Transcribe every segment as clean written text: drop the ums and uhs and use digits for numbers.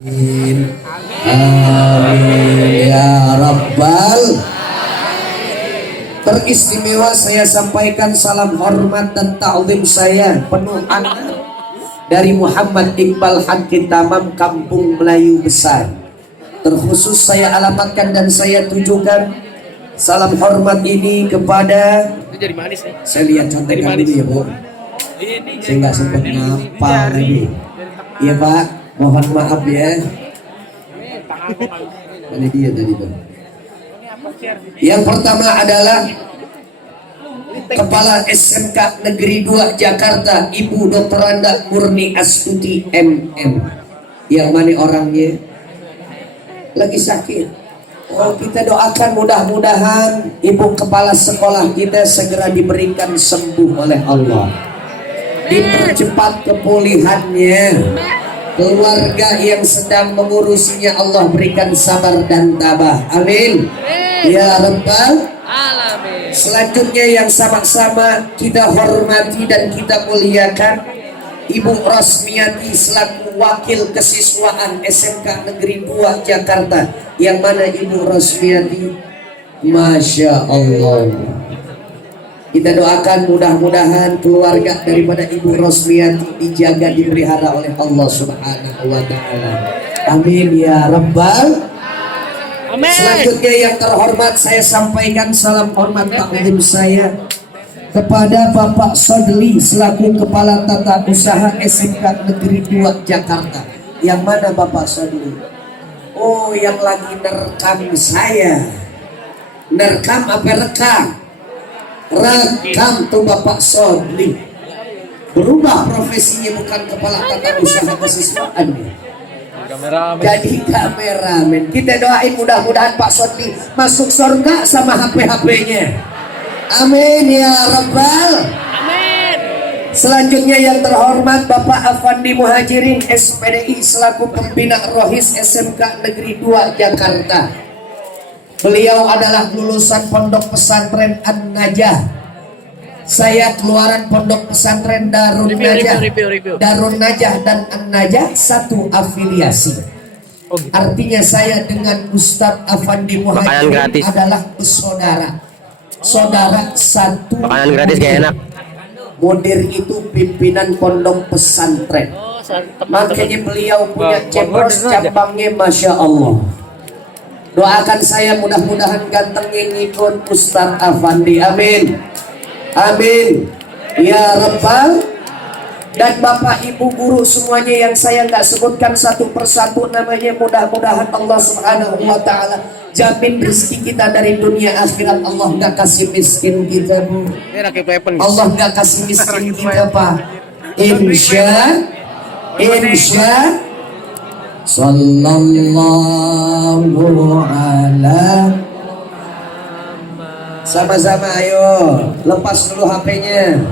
Amin. Amin ya Rabbal. Teristimewa saya sampaikan salam hormat dan ta'zim saya penuh anak dari Muhammad Iqbal Hakim Tamam, Kampung Melayu Besar. Terkhusus saya alamatkan dan saya tujukan salam hormat ini kepada, saya lihat contekan dulu ya Bu, saya nggak sempat ngapa lagi ya Pak, mohon maaf ya. Ini dia tadi Pak. Yang pertama adalah Kepala SMK Negeri 2 Jakarta, Ibu Dr. Anda Murni Astuti MM. Yang mana orangnya lagi sakit. Oh, kita doakan mudah-mudahan Ibu Kepala Sekolah kita segera diberikan sembuh oleh Allah, dipercepat kepulihannya. Keluarga yang sedang mengurusinya Allah berikan sabar dan tabah. Amin ya Rabbal alamin. Selanjutnya yang sama-sama kita hormati dan kita muliakan Ibu Rosmiati selaku wakil kesiswaan SMK Negeri 2 Jakarta. Yang mana Ibu Rosmiati, Masya Allah, kita doakan mudah-mudahan keluarga daripada Ibu Rosmiati dijaga, dipelihara oleh Allah Subhanahu wa Ta'ala. Amin ya Rabbal. Amin. Selanjutnya yang terhormat saya sampaikan salam hormat takdim saya kepada Bapak Sodli selaku Kepala Tata Usaha SMK Negeri 2 Jakarta. Yang mana Bapak Sodli? Oh, yang lagi nerekam saya. Nerekam apa rekam? Rekam tuh Bapak Sodli. Berubah profesinya, bukan Kepala Tata Usaha kesiswaan, jadi kameramen. Kita doain mudah-mudahan Pak Sodli masuk surga sama HP-HP-nya. Amin ya Rabbal. Amin. Selanjutnya yang terhormat Bapak Afandi Muhajirin SPDI selaku pembina Rohis SMK Negeri 2 Jakarta. Beliau adalah lulusan Pondok Pesantren An-Najah. Saya keluaran Pondok Pesantren Darun Najah. Darun Najah dan An-Najah satu afiliasi. Artinya saya dengan Ustadz Afandi Muhajirin adalah bersaudara. Saudara satu. Makanan gratis gak enak. Mudir itu pimpinan Pondok Pesantren. Makanya beliau punya cepros cabangnya Masya Allah. Doakan saya mudah-mudahan gantengnya ngikut Ustadz Afandi. Amin. Amin ya Rabbal. Dan Bapak Ibu guru semuanya yang saya nggak sebutkan satu persatu namanya, mudah-mudahan Allah Subhanahu wa Ta'ala jamin rezeki kita dari dunia akhirat. Allah nggak kasih miskin kita Bu, Allah nggak kasih miskin kita Pak. Insya Sallallahu ala. Sama-sama ayo lepas dulu HP-nya.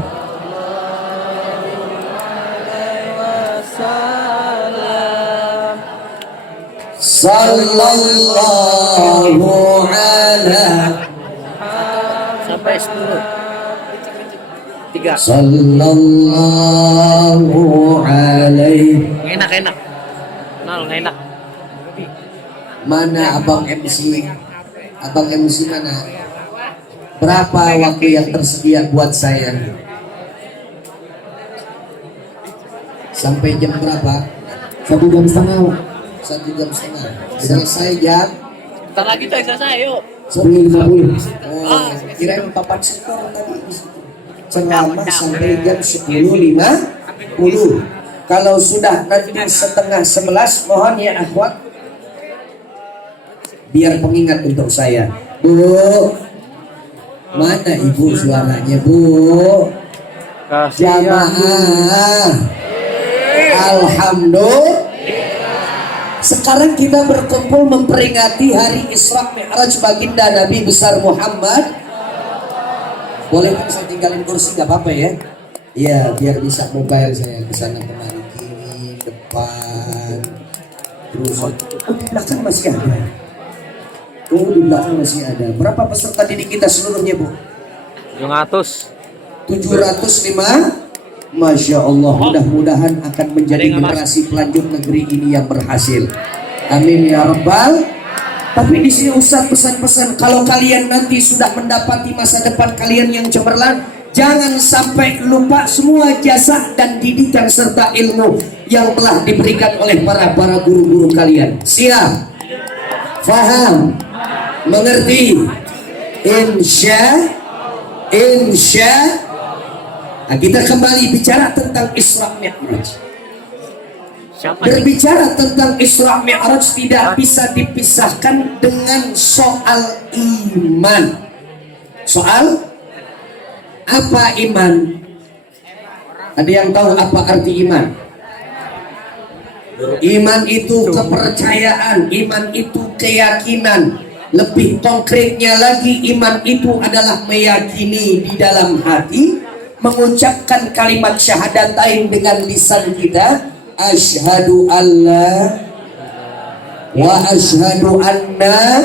Sallallahu ala Sampai 10. 3. Sallallahu alaihi. Enak. Enak. Mana Abang MC? Abang MC mana? Berapa waktu yang tersedia buat saya? Sampai jam berapa? 1 jam setengah. 1 jam setengah. Selesai jam? Ntar lagi coy, selesai yuk. 10.50. Oh, kirain papan skor tadi. Ceramah sampai jam 10.50. Kalau sudah nanti setengah 11, mohon ya akhwat, biar pengingat untuk saya. Bu, mana ibu suaranya Bu? Jamaah. Alhamdulillah. Sekarang kita berkumpul memperingati hari Isra Mi'raj baginda Nabi besar Muhammad. Boleh kan saya tinggalin kursi, gak apa-apa ya? Iya, biar bisa mobile saya kesana kemari, kiri, depan, terus. Oh, di belakang masih ada. Oh, di belakang masih ada. Berapa peserta didik kita seluruhnya Bu? 700. 705. Masya Allah, mudah-mudahan akan menjadi generasi pelanjut negeri ini yang berhasil. Amin ya Rabbal. Tapi di sini Ustaz pesan-pesan, kalau kalian nanti sudah mendapati masa depan kalian yang cemerlang, jangan sampai lupa semua jasa dan didikan serta ilmu yang telah diberikan oleh para guru-guru kalian. Siap? Faham? Mengerti? Insya. Nah, kita kembali bicara tentang Isra Mi'raj. Berbicara tentang Isra Mi'raj tidak bisa dipisahkan dengan soal iman. Soal apa iman? Ada yang tahu apa arti iman? Iman itu kepercayaan, iman itu keyakinan. Lebih konkretnya lagi, iman itu adalah meyakini di dalam hati, mengucapkan kalimat syahadatain dengan lisan kita, asyhadu alla wa asyhadu anna.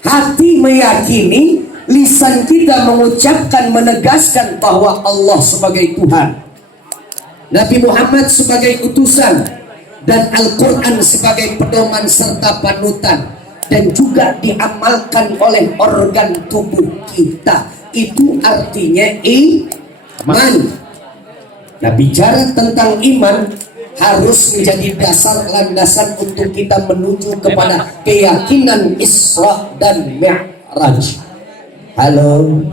Hati meyakini, lisan kita mengucapkan, menegaskan bahwa Allah sebagai Tuhan, Nabi Muhammad sebagai utusan, dan Al-Quran sebagai pedoman serta panutan, dan juga diamalkan oleh organ tubuh kita. Itu artinya iman. Nah, bicara tentang iman harus menjadi dasar landasan untuk kita menuju kepada keyakinan Isra dan Mi'raj. Halo,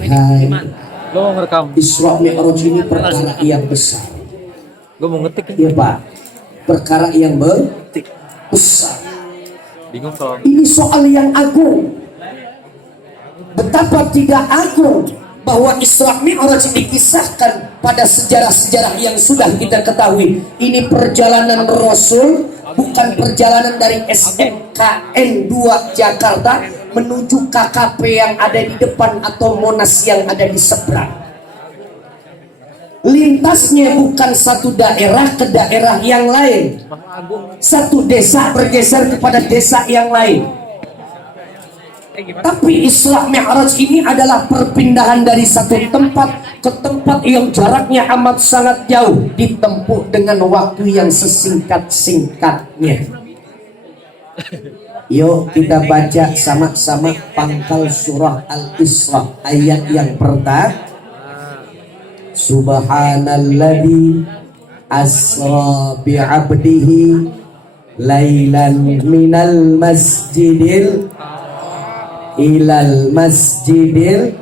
hai. Lo mau ngerekam? Isra Mi'raj ini perkara yang besar. Gue mau ngetik. Iya Pak, perkara yang besar. Bingung kalau Ini soal yang agung. Betapa tidak agung bahwa Isra Mi'raj dikisahkan pada sejarah-sejarah yang sudah kita ketahui. Ini perjalanan Rasul, bukan perjalanan dari SMKN 2 Jakarta menuju KKP yang ada di depan atau Monas yang ada di seberang. Lintasnya bukan satu daerah ke daerah yang lain, satu desa bergeser kepada desa yang lain. Tapi Isra Mi'raj ini adalah perpindahan dari satu tempat ke tempat yang jaraknya amat sangat jauh, ditempuh dengan waktu yang sesingkat-singkatnya. Yuk kita baca sama-sama pangkal surah Al-Isra ayat yang pertama. Subhanalladzi asra bi'abdihi lailan minal masjidil ilal masjidil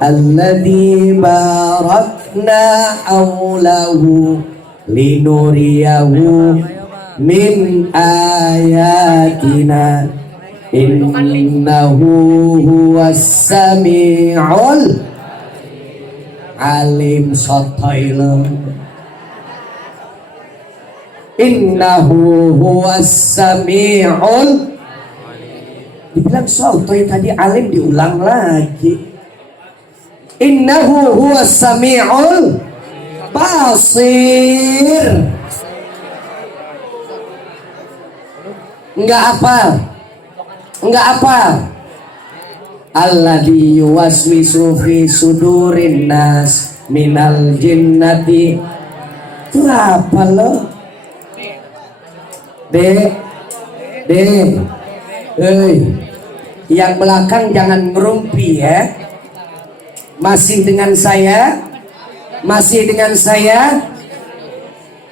alladzi barakna haulahu linuriyahu min ayatina innahu huwas sami'ul alim. Sotoilo innahu huwas sami'ul, dibilang sotoy tadi, alim diulang lagi. Innahu huwas sami'ul basir. Enggak apa alladzi yuwaswisu fi sudurin nas minal jinnati. Itu apa lo? Yang belakang jangan ngerumpi ya. Masih dengan saya.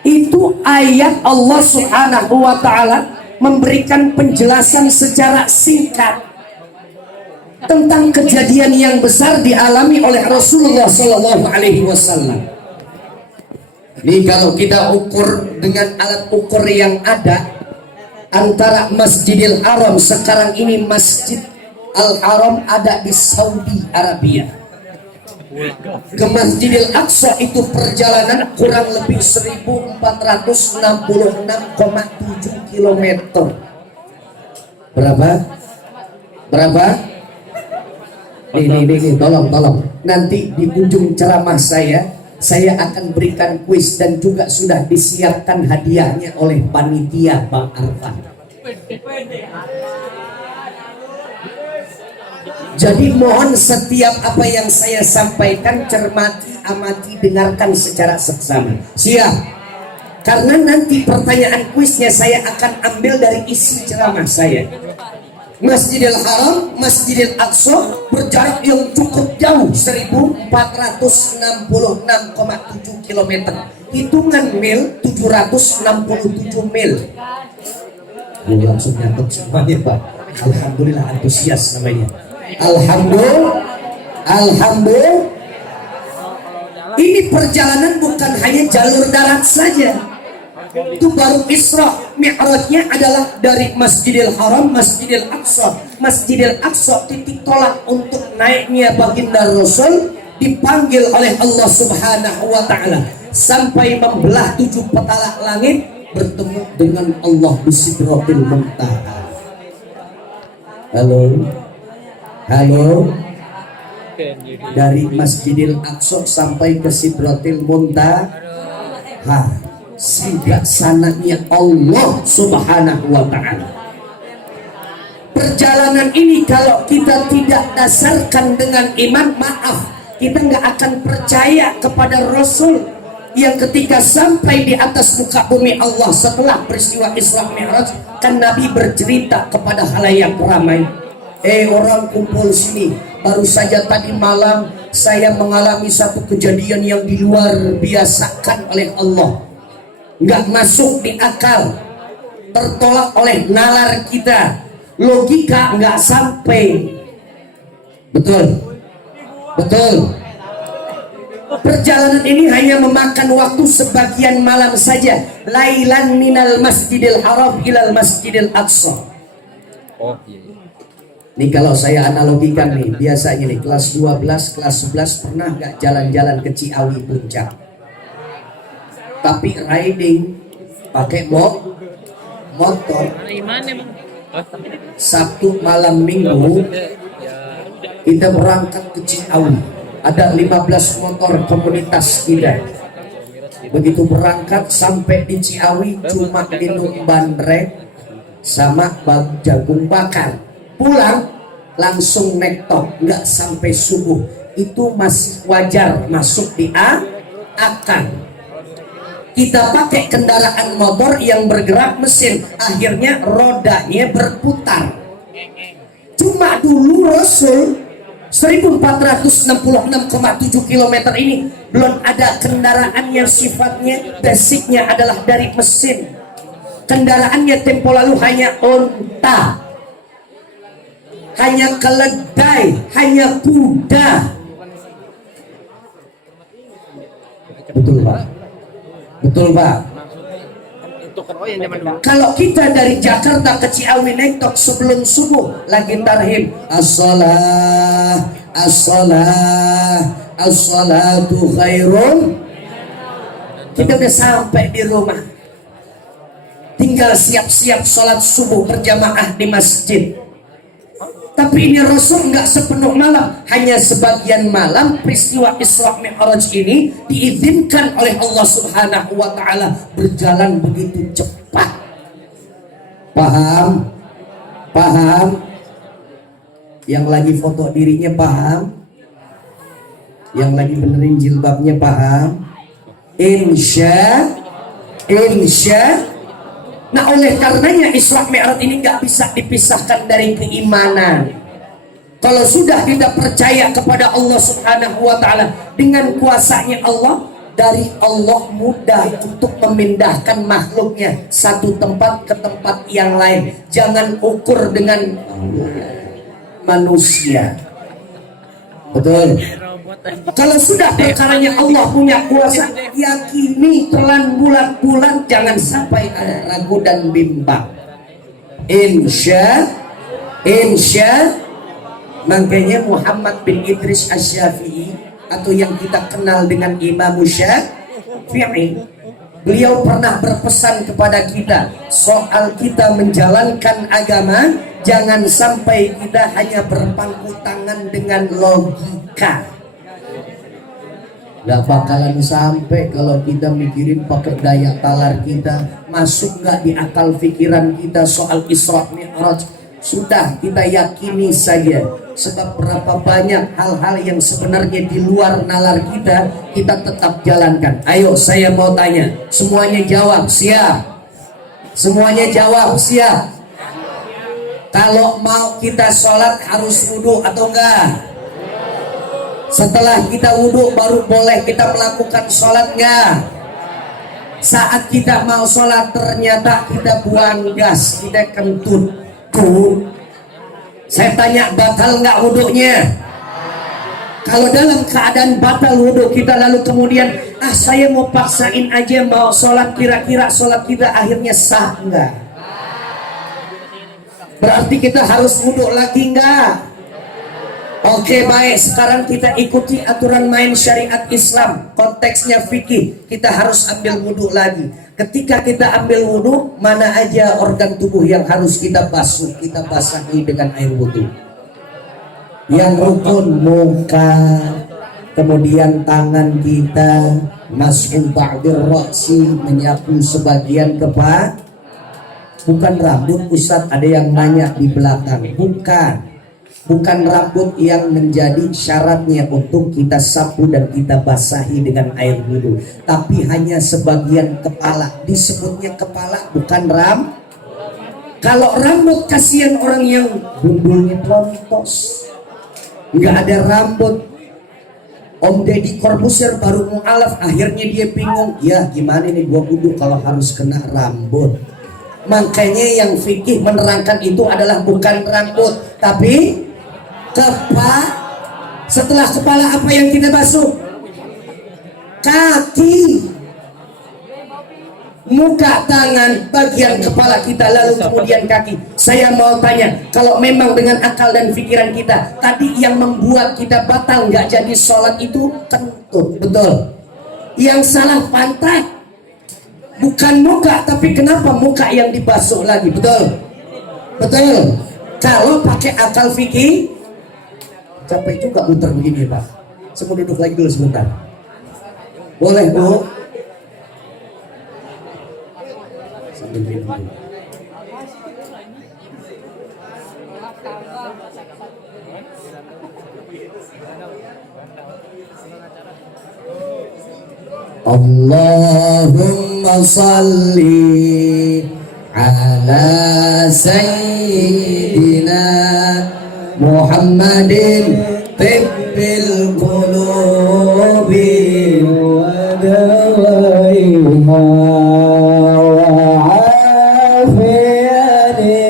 Itu ayat Allah Subhanahu wa ta'ala memberikan penjelasan secara singkat tentang kejadian yang besar dialami oleh Rasulullah Sallallahu Alaihi Wasallam. Ini kalau kita ukur dengan alat ukur yang ada, antara Masjidil Haram sekarang ini Masjid Al-Haram ada di Saudi Arabia, ke Masjidil Aqsa itu perjalanan kurang lebih 1466,7 km. Berapa? Ini, tolong. Nanti di ujung ceramah saya akan berikan kuis dan juga sudah disiapkan hadiahnya oleh panitia Bang Arfan. Jadi mohon setiap apa yang saya sampaikan cermati, amati, dengarkan secara seksama. Siap? Karena nanti pertanyaan kuisnya saya akan ambil dari isi ceramah saya. Masjidil Haram, Masjidil Aqsa berjarak yang cukup jauh, 1466,7 km. Hitungan mil 767 mil. Langsung nyatet semuanya Pak. Alhamdulillah, antusias namanya. Alhamdulillah. Ini perjalanan bukan hanya jalur darat saja. Itu baru Isra. Mi'rajnya adalah dari Masjidil Haram, Masjidil Aqsa. Masjidil Aqsa titik tolak untuk naiknya baginda Rasul dipanggil oleh Allah Subhanahu wa taala sampai membelah 7 petala langit, bertemu dengan Allah di Sidratil Muntaha. Halo. Dari Masjidil Aqsa sampai ke Sidratil Muntaha. Singgahsananya Allah Subhanahu wa taala. Perjalanan ini kalau kita tidak dasarkan dengan iman, maaf, kita nggak akan percaya kepada Rasul yang ketika sampai di atas muka bumi Allah setelah peristiwa Isra Mi'raj, kan Nabi bercerita kepada halayak ramai, orang kumpul sini, baru saja tadi malam saya mengalami satu kejadian yang di luar biasakan oleh Allah, nggak masuk di akal, tertolak oleh nalar kita, logika nggak sampai. Betul. Perjalanan ini hanya memakan waktu sebagian malam saja. Lailan minal Masjidil Haram ilal Masjidil Aqsa. Oh iya. Nih kalau saya analogikan nih, biasanya nih kelas 12, kelas 11 pernah nggak jalan-jalan ke Ciawi Puncak? Tapi riding pakai motor. Sabtu malam Minggu kita berangkat ke Ciawi. Ada 15 motor komunitas kita. Begitu berangkat sampai di Ciawi cuma minum bandrek sama jagung bakar. Pulang langsung nektok, nggak sampai subuh. Itu masih wajar masuk di akal. Kita pakai kendaraan motor yang bergerak mesin, akhirnya rodanya berputar. Cuma dulu Rasul 1466,7 km ini belum ada kendaraan yang sifatnya basicnya adalah dari mesin. Kendaraannya tempo lalu hanya onta, hanya keledai, hanya kuda. Betul Pak. Kalau kita dari Jakarta ke Ciawi nektok sebelum subuh lagi tarhim as-salatu khairun, kita udah sampai di rumah, tinggal siap-siap sholat subuh berjamaah di masjid. Tapi ini Rasul nggak sepenuh malam, hanya sebagian malam. Peristiwa Isra Mi'raj ini diizinkan oleh Allah Subhanahu wa taala berjalan begitu cepat. Paham? Yang lagi foto dirinya paham? Yang lagi benerin jilbabnya paham? Insya. Nah oleh karenanya Isra Mi'raj ini nggak bisa dipisahkan dari keimanan. Kalau sudah kita percaya kepada Allah Subhanahu wa taala, dengan kuasanya Allah, dari Allah mudah untuk memindahkan makhluknya satu tempat ke tempat yang lain. Jangan ukur dengan manusia. Betul. Kalau sudah perkaranya Allah punya kuasa, yakini telan bulat-bulat, jangan sampai ada ragu dan bimbang. Insya. Makanya Muhammad bin Idris Asy-Syafi'i atau yang kita kenal dengan Imam Syafi'i, beliau pernah berpesan kepada kita soal kita menjalankan agama, jangan sampai kita hanya berpangku tangan dengan logika. Gak bakalan sampai kalau kita mikirin pakai daya talar kita, masuk gak di akal pikiran kita soal Isra Mi'raj. Sudah kita yakini saja. Sebab berapa banyak hal-hal yang sebenarnya di luar nalar kita, kita tetap jalankan. Ayo saya mau tanya, semuanya jawab siap. Semuanya jawab siap. Kalau mau kita sholat harus wudhu atau enggak? Setelah kita wudhu baru boleh kita melakukan sholat enggak? Saat kita mau sholat ternyata kita buang gas, kita kentut. Saya tanya, batal nggak wudhunya? Kalau dalam keadaan batal wudhu kita lalu kemudian saya mau paksain aja mau sholat, kira-kira sholat kita akhirnya sah nggak? Berarti kita harus wudhu lagi nggak? Oke, baik, sekarang kita ikuti aturan main syariat Islam. Konteksnya fikih, kita harus ambil wudhu lagi. Ketika kita ambil wudhu, mana aja organ tubuh yang harus kita basuh, kita basahi dengan air wudhu. Yang rukun muka, kemudian tangan kita, mas'u ba'dir ra'si, menyapu sebagian kepala. Bukan rambut, Ustaz, ada yang nanya di belakang. Bukan rambut yang menjadi syaratnya untuk kita sapu dan kita basahi dengan air wudhu, tapi hanya sebagian kepala. Disebutnya kepala, bukan Kalau rambut, kasihan orang yang bundulnya pelontos, nggak ada rambut. Om Deddy Corbuzier baru mu'alaf, akhirnya dia bingung, ya gimana nih gua wudhu kalau harus kena rambut. Makanya yang fikih menerangkan itu adalah bukan rambut, tapi setelah kepala apa yang kita basuh? Kaki, muka, tangan, bagian kepala kita, lalu kemudian kaki. Saya mau tanya, kalau memang dengan akal dan pikiran kita tadi yang membuat kita batal nggak jadi sholat itu kentut, betul? Yang salah pantat bukan muka, tapi kenapa muka yang dibasuh lagi, betul? Betul. Kalau pakai akal fikih, capek juga muter begini Pak. Saya mau duduk lagi dulu sebentar. Boleh Bu? Sambil minum dulu. Allahumma salli ala sayyidina Muhammadin tibbil qulubi wa dawaiha wa afiyani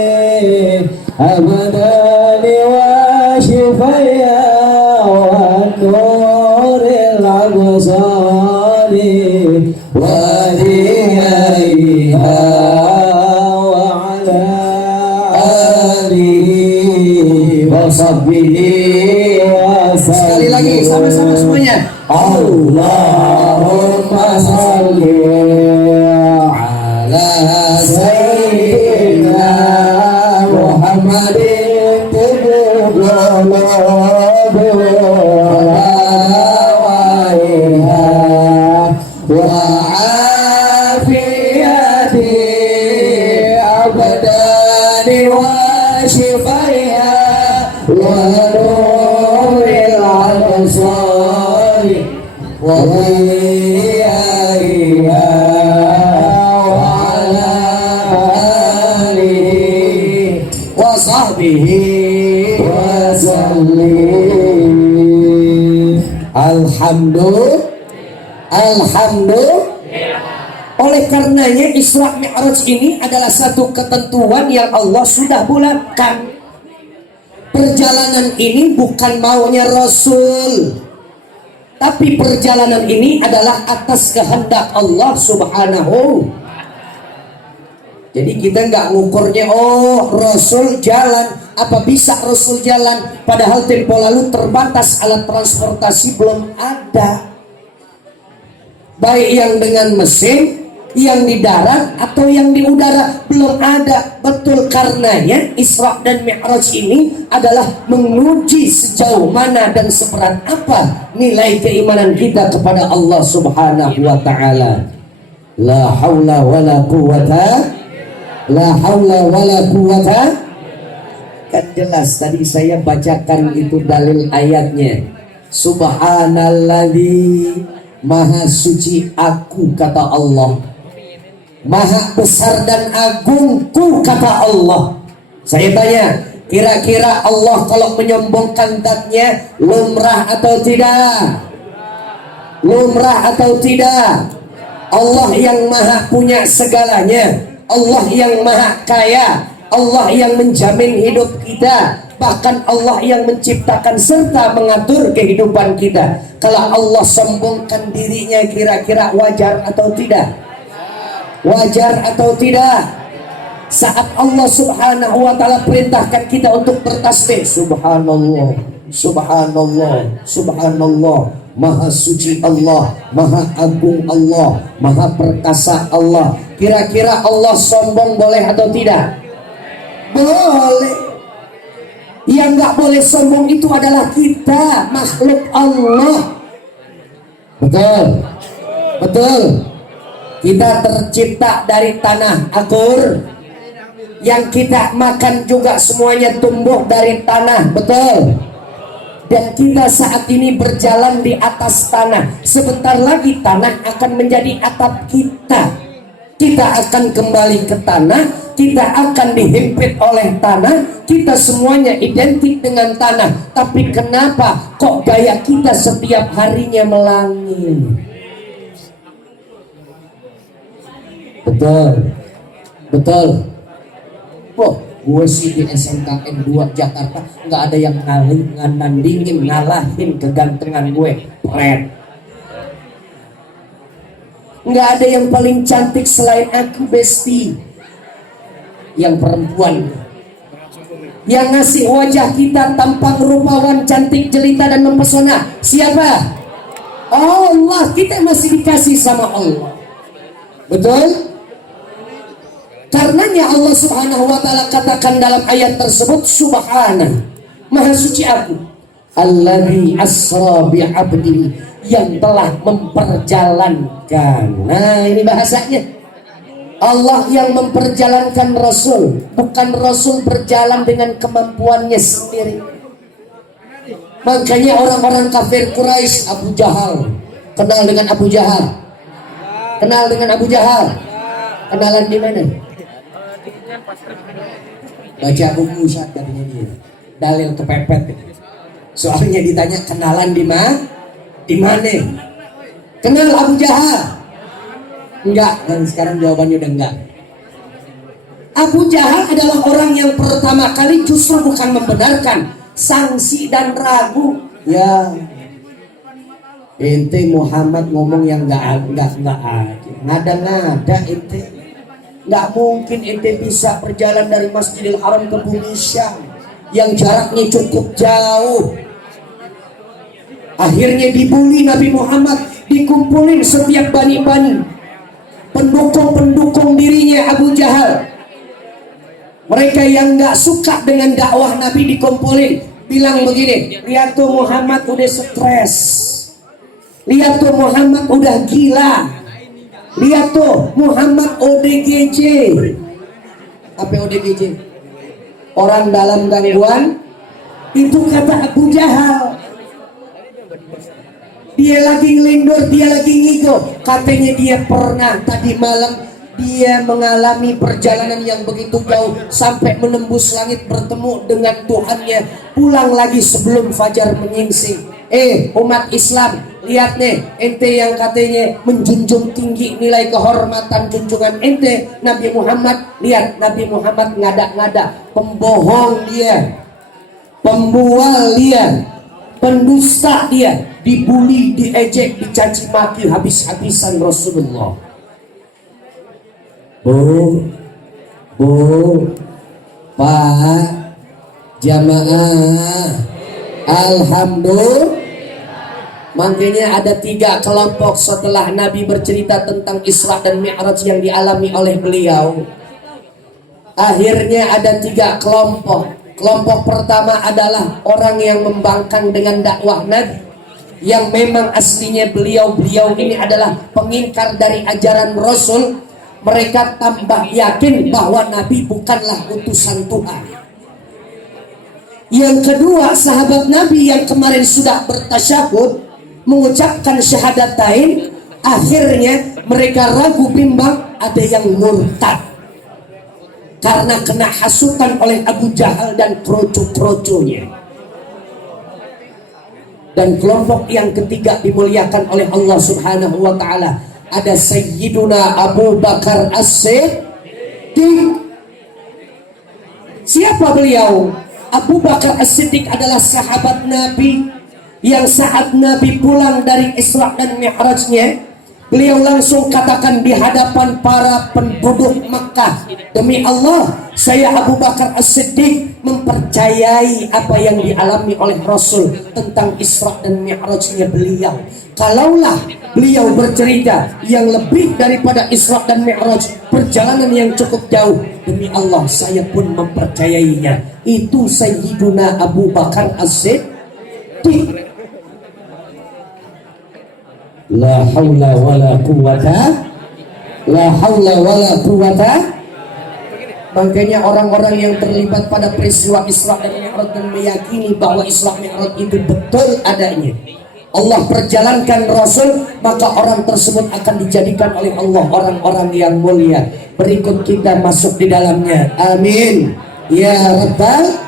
abdani wa shifaya wa nuril absari wa diyaiha wa ala alihi wa sahbihi wa sallim. Sekali lagi sama-sama semuanya. Allahumma salli ala sayyidina Muhammadin tibbil qulubi wa afiyati abdani wa shifaiha wa nuril absari wa dhiyaiha wa ala alihi wa sahbihi wa sallim. Alhamdulillah. Oleh karenanya Isra Mi'raj ini adalah satu ketentuan yang Allah sudah bulatkan. Perjalanan ini bukan maunya Rasul, tapi perjalanan ini adalah atas kehendak Allah Subhanahu. Jadi kita nggak ngukurnya, oh Rasul jalan, apa bisa Rasul jalan? Padahal tempo lalu terbatas alat transportasi belum ada. Baik yang dengan mesin, yang di darat atau yang di udara belum ada. Betul, karenanya Isra dan Mi'raj ini adalah menguji sejauh mana dan seberat apa nilai keimanan kita kepada Allah Subhanahu wa ta'ala. La haula wala quwata Kan jelas tadi saya bacakan itu dalil ayatnya. Subhanalladzi maha suci aku kata Allah, maha besar dan agungku kata Allah. Saya tanya, kira-kira Allah kalau menyombongkan zatnya lumrah atau tidak? Lumrah atau tidak? Allah yang maha punya segalanya, Allah yang maha kaya, Allah yang menjamin hidup kita, bahkan Allah yang menciptakan serta mengatur kehidupan kita. Kalau Allah sombongkan dirinya, kira-kira wajar atau tidak? Wajar atau tidak? Saat Allah subhanahu wa ta'ala perintahkan kita untuk bertasbih, subhanallah, subhanallah, subhanallah, maha suci Allah, maha agung Allah, maha perkasa Allah. Kira-kira Allah sombong boleh atau tidak? Boleh. Yang nggak boleh sombong itu adalah kita, makhluk Allah. Betul? Betul? Kita tercipta dari tanah akur. Yang kita makan juga semuanya tumbuh dari tanah, betul? Dan kita saat ini berjalan di atas tanah. Sebentar lagi tanah akan menjadi atap kita. Kita akan kembali ke tanah, kita akan dihimpit oleh tanah, kita semuanya identik dengan tanah. Tapi kenapa kok gaya kita setiap harinya melangit? Betul? Betul? Oh, gue sih di SMKN 2 Jakarta nggak ada yang nandingin, ngalahin kegantengan gue. Keren. Nggak ada yang paling cantik selain aku, Besti. Yang perempuan, yang ngasih wajah kita tampang rupawan, cantik, jelita dan mempesona, siapa? Allah. Kita masih dikasih sama Allah. Betul? Karenanya Allah subhanahu wa ta'ala katakan dalam ayat tersebut, subhana, maha suci aku, alladzi asra bi'abdi, yang telah memperjalankan. Nah, ini bahasanya. Allah yang memperjalankan Rasul, bukan Rasul berjalan dengan kemampuannya sendiri. Makanya orang-orang kafir Quraisy, Abu Jahal, kenal dengan Abu Jahal? Kenal dengan Abu Jahal? Kenalan di mana? Baca buku Ustaz katanya dia. Dalil kepepet. Soalnya ditanya kenalan di mana? Di mana? Kenal Abu Jahal? Enggak. Dan sekarang jawabannya udah enggak. Abu Jahal adalah orang yang pertama kali justru bukan membenarkan, sangsi dan ragu. Ya, ente Muhammad ngomong yang enggak ada. Ngada-ngada ente. Nggak mungkin ente bisa berjalan dari Masjidil Haram ke Bumi Syam yang jaraknya cukup jauh. Akhirnya dibully Nabi Muhammad, dikumpulin setiap bani-bani, pendukung dirinya Abu Jahal. Mereka yang nggak suka dengan dakwah Nabi dikumpulin, bilang begini, lihat tuh Muhammad udah stres, lihat tuh Muhammad udah gila, lihat tuh Muhammad ODGJ. Apa ODGJ? Orang dalam gangguan. Itu kata Abu Jahal. Dia lagi ngelindur, dia lagi ngigo. Katanya dia pernah tadi malam dia mengalami perjalanan yang begitu jauh sampai menembus langit bertemu dengan Tuhannya, pulang lagi sebelum fajar menyingsing. Umat Islam, lihat nih, ente yang katanya menjunjung tinggi nilai kehormatan junjungan ente Nabi Muhammad, lihat Nabi Muhammad ngada-ngada, pembohong dia, pembual dia, pendusta dia, dibully, diejek, dicaci maki habis-habisan Rasulullah. Bu, Pak, jamaah, alhamdulillah. Makanya ada 3 kelompok setelah Nabi bercerita tentang Isra dan Mi'raj yang dialami oleh beliau. Akhirnya ada 3 kelompok. Kelompok pertama adalah orang yang membangkang dengan dakwah Nabi, yang memang aslinya beliau ini adalah pengingkar dari ajaran Rasul. Mereka tambah yakin bahwa Nabi bukanlah utusan Tuhan. Yang kedua, sahabat Nabi yang kemarin sudah bertasyahud mengucapkan syahadatain, akhirnya mereka ragu bimbang, ada yang murtad karena kena hasutan oleh Abu Jahal dan kroco-kroconya. Dan kelompok yang ketiga dimuliakan oleh Allah Subhanahu wa taala, ada Sayyiduna Abu Bakar As-Siddiq. Siapa beliau? Abu Bakar As-Siddiq adalah sahabat Nabi yang saat Nabi pulang dari Isra dan Mi'rajnya, beliau langsung katakan di hadapan para penduduk Makkah, demi Allah, saya Abu Bakar As-Siddiq mempercayai apa yang dialami oleh Rasul tentang Isra dan Mi'rajnya beliau. Kalaulah beliau bercerita yang lebih daripada Isra dan Mi'raj, perjalanan yang cukup jauh, demi Allah saya pun mempercayainya. Itu Sayyiduna Abu Bakar As-Siddiq. La haula wala quwata, la haula wala quwata. Makanya orang-orang yang terlibat pada peristiwa Isra dan Mi'raj dan meyakini bahwa Isra Mi'raj itu betul adanya, Allah perjalankan Rasul, maka orang tersebut akan dijadikan oleh Allah orang-orang yang mulia. Berikut kita masuk di dalamnya. Amin ya Rabbal.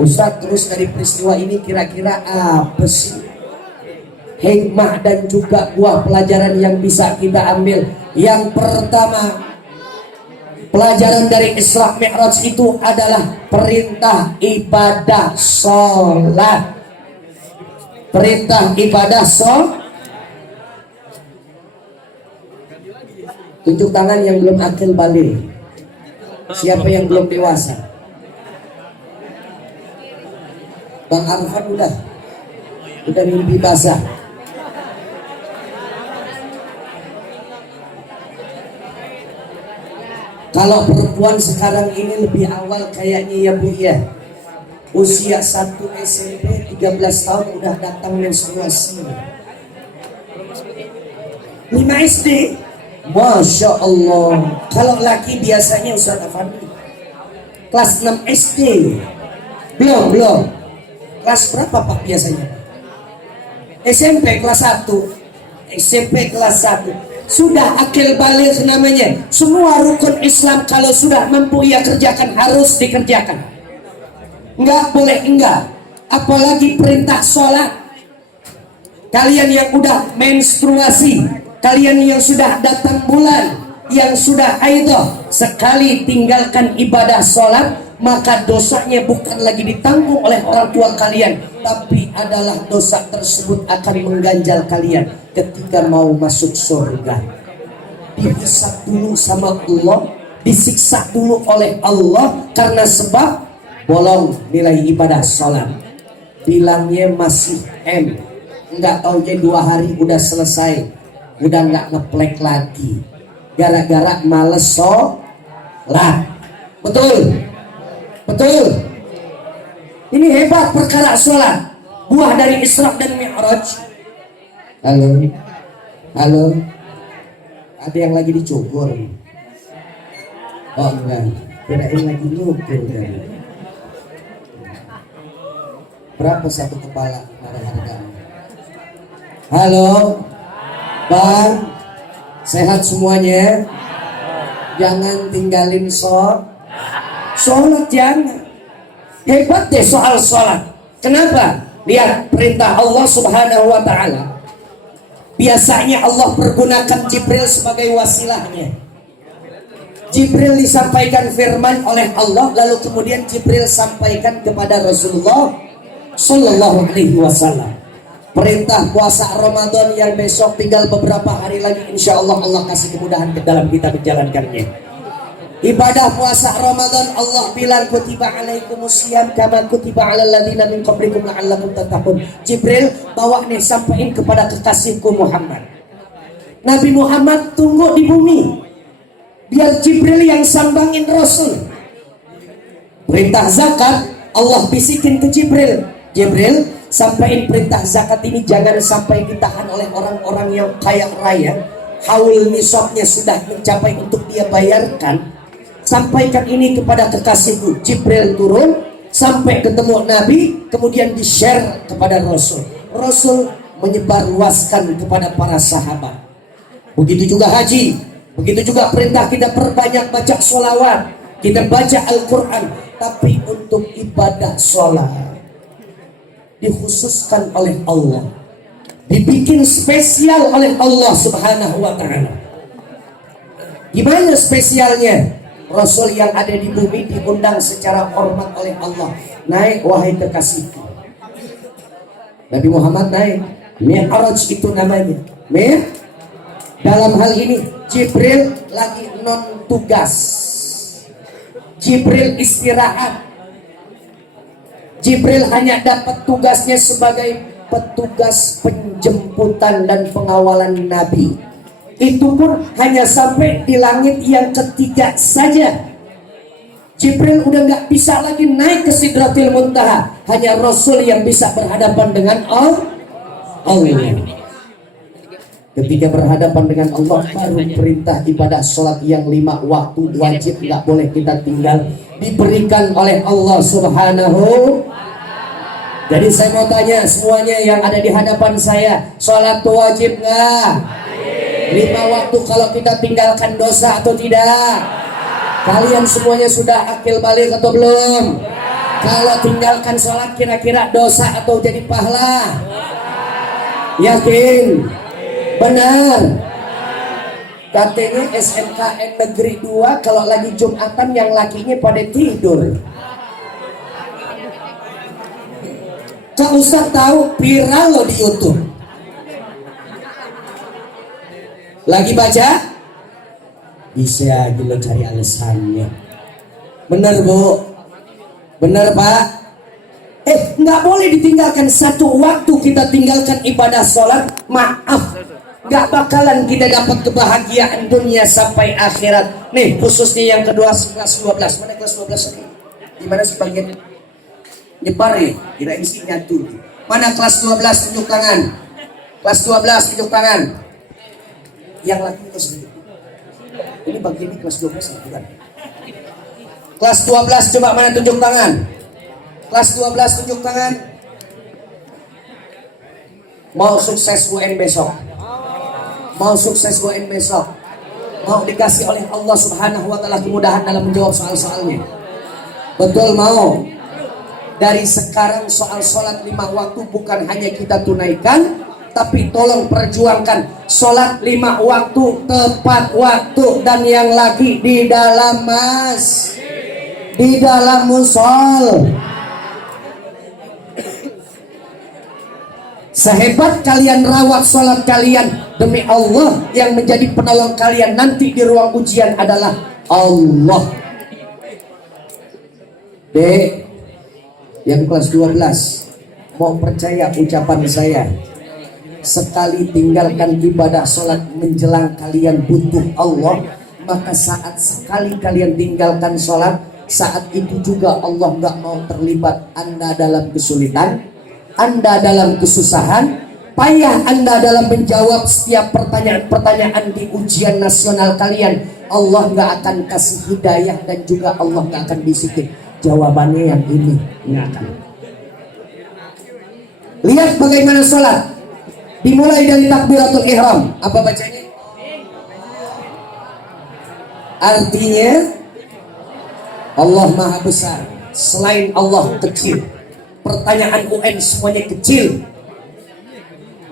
Ustaz, terus dari peristiwa ini kira-kira apa sih hikmah dan juga buah pelajaran yang bisa kita ambil? Yang pertama, pelajaran dari Isra Mi'raj itu adalah perintah ibadah sholat. Perintah ibadah sholat. Tunjuk tangan yang belum akil balik. Siapa yang belum dewasa? Bang Arfan udah mimpi basah. Kalau perempuan sekarang ini lebih awal kayaknya ya Bu ya. Usia 1 SMP 13 tahun udah datang menstruasi. 5 SD, Masya Allah. Kalau laki biasanya Ustaz Afandi kelas 6 SD. Belum. Kelas berapa Pak biasanya? SMP kelas 1. SMP kelas 1. Sudah akil balik namanya. Semua rukun Islam kalau sudah mampu ia kerjakan, harus dikerjakan. Enggak boleh enggak. Apalagi perintah sholat. Kalian yang udah menstruasi, kalian yang sudah datang bulan, yang sudah haidh, sekali tinggalkan ibadah sholat, maka dosanya bukan lagi ditanggung oleh orang tua kalian, tapi adalah dosa tersebut akan mengganjal kalian ketika mau masuk surga. Dihisab dulu sama Allah, disiksa dulu oleh Allah karena sebab bolong nilai ibadah sholat. Bilangnya masih M, nggak taunya 2 hari udah selesai, udah nggak ngeplek lagi gara-gara males sholat. Betul. Ini hebat perkara sholat, buah dari Isra dan Mi'raj. Halo, ada yang lagi dicukur? Oh enggak, kirain lagi nyukur. Berapa satu kepala harga? Halo Bang, sehat semuanya? Jangan tinggalin sholat jangan. Hebat deh soal sholat. Kenapa? Lihat perintah Allah Subhanahu wa ta'ala. Biasanya Allah pergunakan Jibril sebagai wasilahnya. Jibril disampaikan firman oleh Allah, lalu kemudian Jibril sampaikan kepada Rasulullah Sallallahu Alaihi Wasallam. Perintah puasa Ramadan yang besok tinggal beberapa hari lagi, insya Allah Allah kasih kemudahan ke dalam kita menjalankannya. Ibadah puasa Ramadan Allah bilang kutiba alaikumusiyam kama kutiba alal ladzina min qablikum la'allakum tattaqun. Jibril bawa nih, sampaikan kepada kekasihku Muhammad. Nabi Muhammad tunggu di bumi, biar Jibril yang sambangin Rasul. Perintah zakat Allah bisikin ke Jibril, Jibril sampaikan perintah zakat ini jangan sampai ditahan oleh orang-orang yang kaya raya, haul nisabnya sudah mencapai untuk dia bayarkan. Sampaikan ini kepada kekasihku. Jibril turun, sampai ketemu Nabi, kemudian di-share kepada Rasul. Rasul menyebarluaskan kepada para sahabat. Begitu juga haji, begitu juga perintah kita perbanyak baca sholawat, kita baca Al-Quran. Tapi untuk ibadah sholat dikhususkan oleh Allah, dibikin spesial oleh Allah Subhanahu wa ta'ala. Gimana spesialnya? Rasul yang ada di bumi diundang secara hormat oleh Allah. Naik wahai kekasihku. Nabi Muhammad naik. Mi'raj itu namanya. Dalam hal ini Jibril lagi non tugas. Jibril istirahat. Jibril hanya dapat tugasnya sebagai petugas penjemputan dan pengawalan Nabi. Itu pun hanya sampai di langit yang ketiga saja. Jibril udah nggak bisa lagi naik ke Sidratil Muntaha. Hanya Rasul yang bisa berhadapan dengan Allah. Ketika berhadapan dengan Allah, baru perintah ibadah sholat yang 5 waktu wajib, nggak boleh kita tinggal, diberikan oleh Allah Subhanahu. Jadi saya mau tanya semuanya yang ada di hadapan saya, sholat wajib nggak? 5 waktu kalau kita tinggalkan dosa atau tidak? Kalian semuanya sudah akil balik atau belum? Kalau tinggalkan sholat kira-kira dosa atau jadi pahala? Yakin? Benar. Katanya SMKN Negeri 2 kalau lagi Jumatan yang lakinya pada tidur. Kak Ustaz tahu, viral loh di YouTube. Lagi baca? Bisa aja lo cari alasannya. Benar Bu? Benar Pak? Nggak boleh ditinggalkan satu waktu kita tinggalkan ibadah sholat. Maaf, nggak bakalan kita dapat kebahagiaan dunia sampai akhirat. Nih khususnya yang kedua kelas 12. Mana kelas 12 ini? Gimana sebagian nyebar ya? Kira isinya tuh. Mana kelas 12 tunjuk tangan? Kelas 12 tunjuk tangan. Yang laki kelas 12. Ini bagian ini kelas 12 bukan? Kelas 12 coba mana tunjuk tangan? Kelas 12 tunjuk tangan. Mau sukses UN besok? Mau sukses UN besok? Mau dikasih oleh Allah Subhanahu wa ta'ala kemudahan dalam menjawab soal-soalnya? Betul mau? Dari sekarang soal sholat 5 waktu bukan hanya kita tunaikan, tapi tolong perjuangkan sholat 5 waktu tepat waktu, dan yang lagi di dalam di dalam musol. Sehebat kalian rawat sholat kalian, demi Allah yang menjadi penolong kalian nanti di ruang ujian adalah Allah. Dek, yang kelas 12 mau percaya ucapan saya, sekali tinggalkan ibadah sholat menjelang kalian butuh Allah, maka saat sekali kalian tinggalkan sholat, saat itu juga Allah nggak mau terlibat Anda dalam kesulitan, Anda dalam kesusahan, payah Anda dalam menjawab setiap pertanyaan-pertanyaan di ujian nasional kalian. Allah nggak akan kasih hidayah, dan juga Allah nggak akan bisikin jawabannya yang ini, nggak akan. Lihat bagaimana sholat. Dimulai dari takbiratul ihram. Apa bacanya? Artinya Allah Maha Besar, selain Allah kecil. Pertanyaan UN semuanya kecil.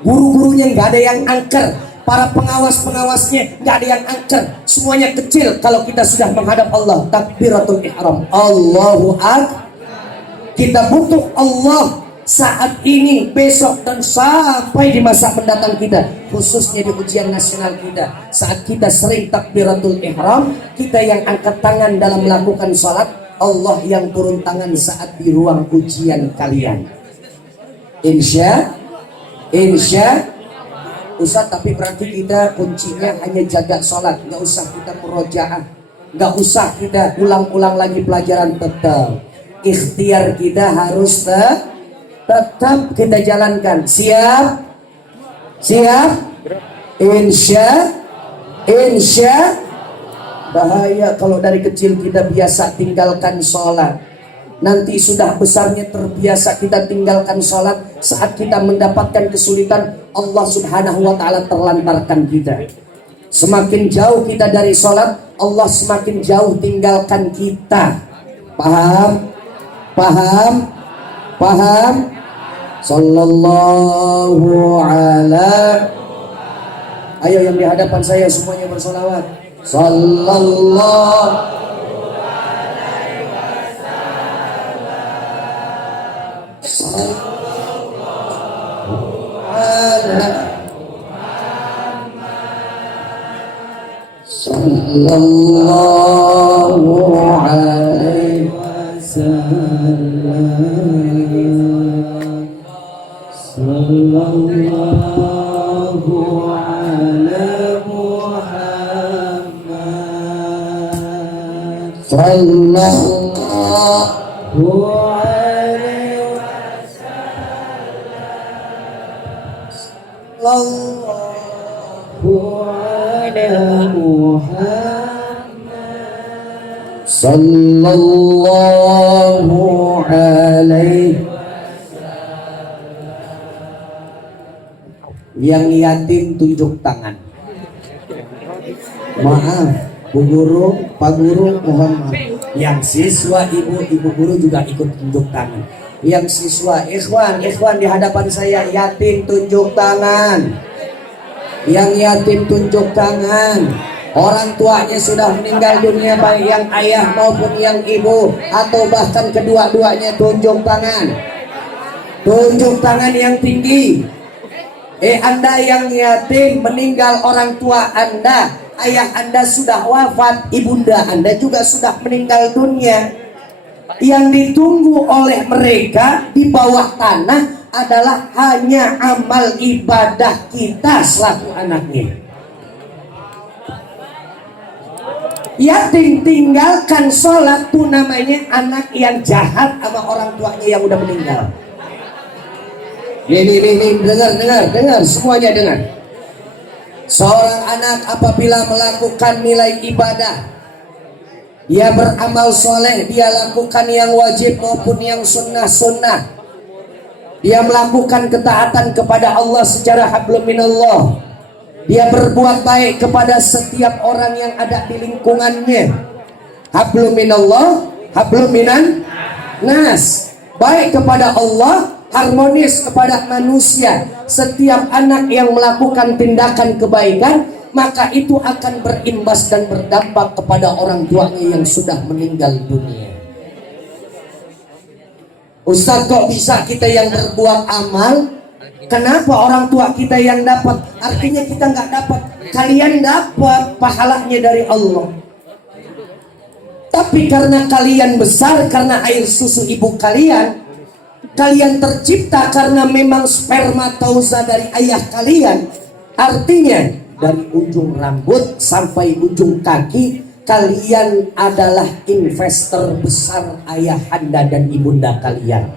Guru-gurunya nggak ada yang angker, para pengawas-pengawasnya nggak ada yang angker, semuanya kecil. Kalau kita sudah menghadap Allah, takbiratul ihram, Allahu Akbar. Kita butuh Allah saat ini, besok, dan sampai di masa mendatang kita, khususnya di ujian nasional kita. Saat kita sering takbiratul ihram, kita yang angkat tangan dalam melakukan salat, Allah yang turun tangan saat di ruang ujian kalian. Insya Ustaz, tapi berarti kita kuncinya hanya jaga sholat, nggak usah kita murojaah, nggak usah kita ulang-ulang lagi pelajaran. Tetap ikhtiar kita harus tetap kita jalankan. Siap? Insya. Bahaya kalau dari kecil kita biasa tinggalkan sholat. nanti sudah besarnya terbiasa kita tinggalkan sholat, saat kita mendapatkan kesulitan, Allah subhanahu wa ta'ala terlantarkan kita. Semakin jauh kita dari sholat, Allah semakin jauh tinggalkan kita. Paham? Paham? Paham? Sallallahu ala. Ayo yang di hadapan saya semuanya bersolawat. Sallallahu sallallahu alaihi wasallam. Sallallahu ala Muhammad. Sallallahu alaihi wasallam. Sallallahu alaihi. Yang yatim tunjuk tangan. Maaf, Bu Guru, Pak Guru, mohon maaf. Yang siswa, ibu guru juga ikut tunjuk tangan. Yang siswa, ikhwan di hadapan saya, yatim tunjuk tangan. Yang yatim tunjuk tangan. Orang tuanya sudah meninggal dunia, baik yang ayah maupun yang ibu, atau bahkan kedua-duanya, tunjuk tangan. Tunjuk tangan yang tinggi. Anda yang yatim, meninggal orang tua Anda, ayah Anda sudah wafat, ibunda Anda juga sudah meninggal dunia. Yang ditunggu oleh mereka di bawah tanah adalah hanya amal ibadah kita selaku anaknya. Yatim tinggalkan sholat tuh namanya anak yang jahat sama orang tuanya yang udah meninggal. Nih, dengar, semuanya dengar. Seorang anak apabila melakukan nilai ibadah, dia beramal soleh, dia lakukan yang wajib maupun yang sunnah. Dia melakukan ketaatan kepada Allah secara hablum minallah. Dia berbuat baik kepada setiap orang yang ada di lingkungannya. Hablum minallah, hablum minan nas. Baik kepada Allah, harmonis kepada manusia. Setiap anak yang melakukan tindakan kebaikan, maka itu akan berimbas dan berdampak kepada orang tuanya yang sudah meninggal dunia. Ustaz, kok bisa kita yang berbuat amal? Kenapa orang tua kita yang dapat? Artinya kita nggak dapat. Kalian dapat pahalanya dari Allah. Tapi karena kalian besar, karena air susu ibu kalian, kalian tercipta karena memang spermatoza dari ayah kalian. Artinya dari ujung rambut sampai ujung kaki, kalian adalah investor besar ayah anda dan ibunda kalian.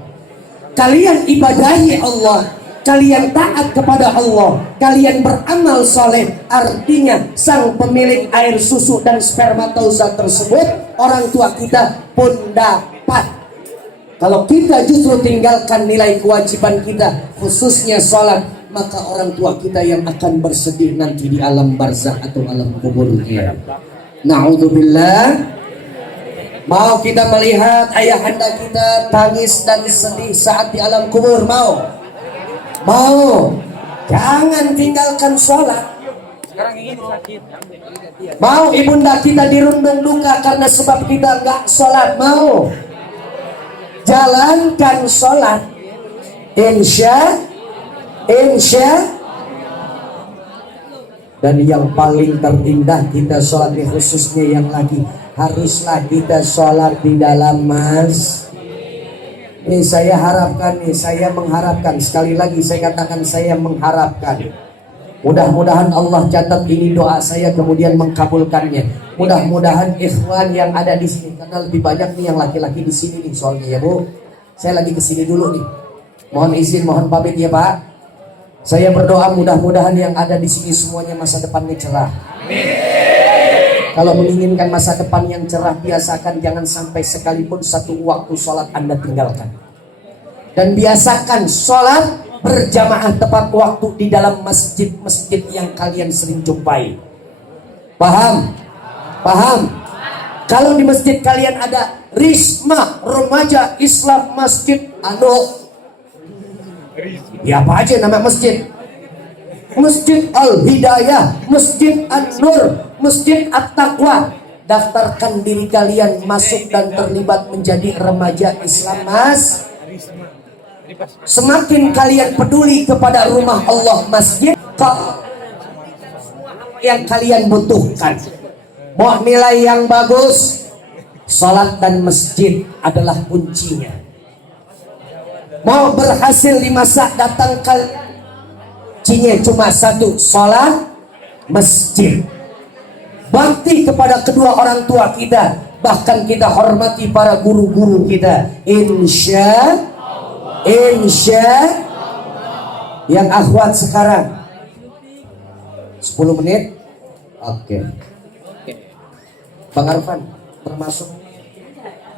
Kalian ibadahi Allah, kalian taat kepada Allah, kalian beramal soleh. Artinya sang pemilik air susu dan spermatoza tersebut, orang tua kita pun dapat. Kalau kita justru tinggalkan nilai kewajiban kita, khususnya sholat, maka orang tua kita yang akan bersedih nanti di alam barzakh atau alam kuburnya. Na'udzubillah. Mau kita melihat ayahanda kita tangis dan sedih saat di alam kubur? Mau? Jangan tinggalkan sholat. Mau ibunda kita dirundung duka karena sebab kita nggak sholat? Mau? Jalankan sholat. Insya. Dan yang paling terindah kita sholat, khususnya yang lagi, haruslah kita sholat di dalam masjid. Ini saya harapkan, saya mengharapkan, sekali lagi saya katakan, saya mengharapkan, mudah-mudahan Allah catat ini doa saya kemudian mengkabulkannya. Mudah-mudahan ikhwan yang ada di sini, karena lebih banyak nih yang laki-laki di sini nih soalnya ya Bu. Saya lagi kesini dulu nih. Mohon izin, mohon pamit ya Pak. Saya berdoa mudah-mudahan yang ada di sini semuanya masa depannya cerah. Amin. Kalau menginginkan masa depan yang cerah, biasakan jangan sampai sekalipun satu waktu sholat Anda tinggalkan. Dan biasakan sholat berjamaah tepat waktu di dalam masjid-masjid yang kalian sering jumpai. Paham? Paham? Kalau di masjid kalian ada Risma Remaja Islam Masjid ya apa aja nama masjid, Masjid Al-Hidayah, Masjid An-Nur, Masjid At-Taqwa, daftarkan diri kalian masuk dan terlibat menjadi remaja Islam, Mas. Semakin kalian peduli kepada rumah Allah, masjid, yang kalian butuhkan, mau nilai yang bagus, salat dan masjid adalah kuncinya. Mau berhasil di masa datang, kuncinya cuma satu, salat, masjid. Bakti kepada kedua orang tua kita, bahkan kita hormati para guru-guru kita. Insya yang akhwat sekarang 10 menit. Oke. Bang Arfan termasuk